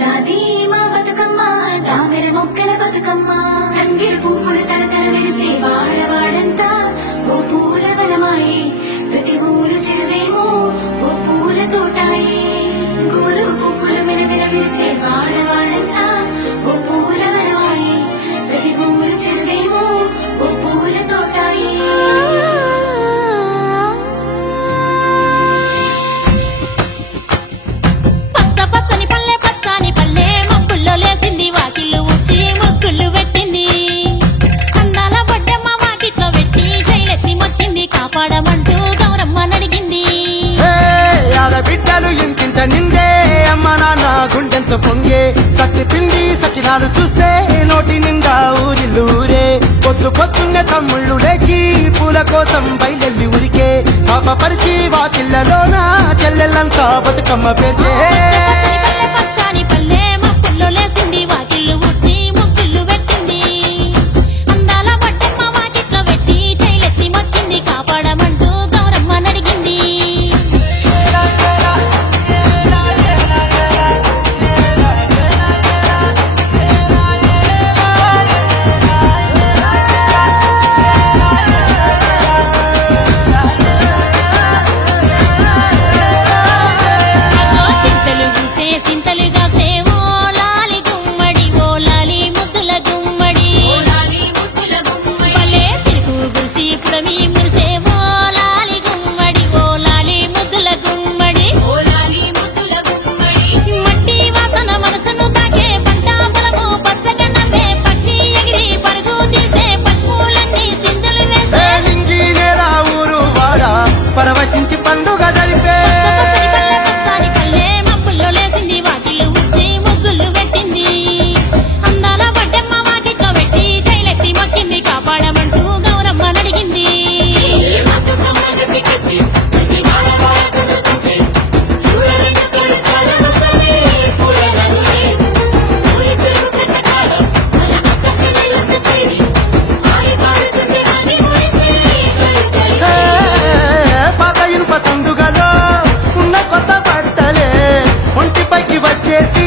దాది మా బతుకమ్మ దామెర మొక్కల బతుకమ్మ తంగిడి పువ్వులు తడతడ వెలిసే వాడవాడంతా ఓ పూల వనమాయే ప్రతి ఊరు చెరువేమో ఓ పూల తోటాయే గోలు పువ్వులు మెలమెల వెలిసే వాడవాడంతా ఓ పూల వనమాయే ప్రతి ఊరు చెరువేమో ఓ పూల తోటాయే కాపాడమంటూ గౌరమ్మ నడిగింది. ఆడబిడ్డలు ఇంటింట నిందే అమ్మ నాన్న గుండెంతో పొంగే సత్తి పిండి సకినాలు చూస్తే నోటి నిండా ఊరిల్లూరే పొద్దు పొద్దున్నే తమ్ముళ్ళు లేచి పూల కోసం బయలెల్లి ఉరికే శాపపరిచి వాకిళ్లలోన చెల్లెళ్ళంతా బతుకమ్మ పేర్చే పచ్చాని పల్లె మప్పుల్లో లేసింది వాకిళ్ళు ఊడ్చి ముగ్గుళ్ళు పెట్టింది. అందాల బొడ్డమ్మ వాకిట్లో పెట్టి చైలెత్తి మొక్కింది కాపాడమంటూ గౌరమ్మ నడిగింది. చింతలు చూసే చింతలుగా సేవో లాలి గుమ్మడి ఓ లాలి ముద్దుల గుమ్మడి భలే చిరుకు గురిసి పుడమి మురిసేవో లాలి గుమ్మడి ఓ లాలి ముద్దుల గుమ్మడి మట్టి వాసన మనసును తాకే పంట పొలము పచ్చగా నవ్వే పక్షి ఎగిరి పరుగు తీసే పశువులన్నీ సింధులు వేసే నింగి నేల ఊరు వాడ పరవశించి పండుగ జరిపే పచ్చాని పల్లె మబ్బుల్లో లేసింది వాకిళ్ళు ఊడ్చి ముగ్గుళ్ళు పెట్టింది. అందాల బొడ్డమ్మ వాకిట్లో పెట్టి చైలెత్తి మొక్కింది కాపాడమంటూ గౌరమ్మ నడిగింది. పాత ఇనుప సందుగలో ఉన్న కొత్త బట్టలే ఒంటిపైకి వచ్చేసి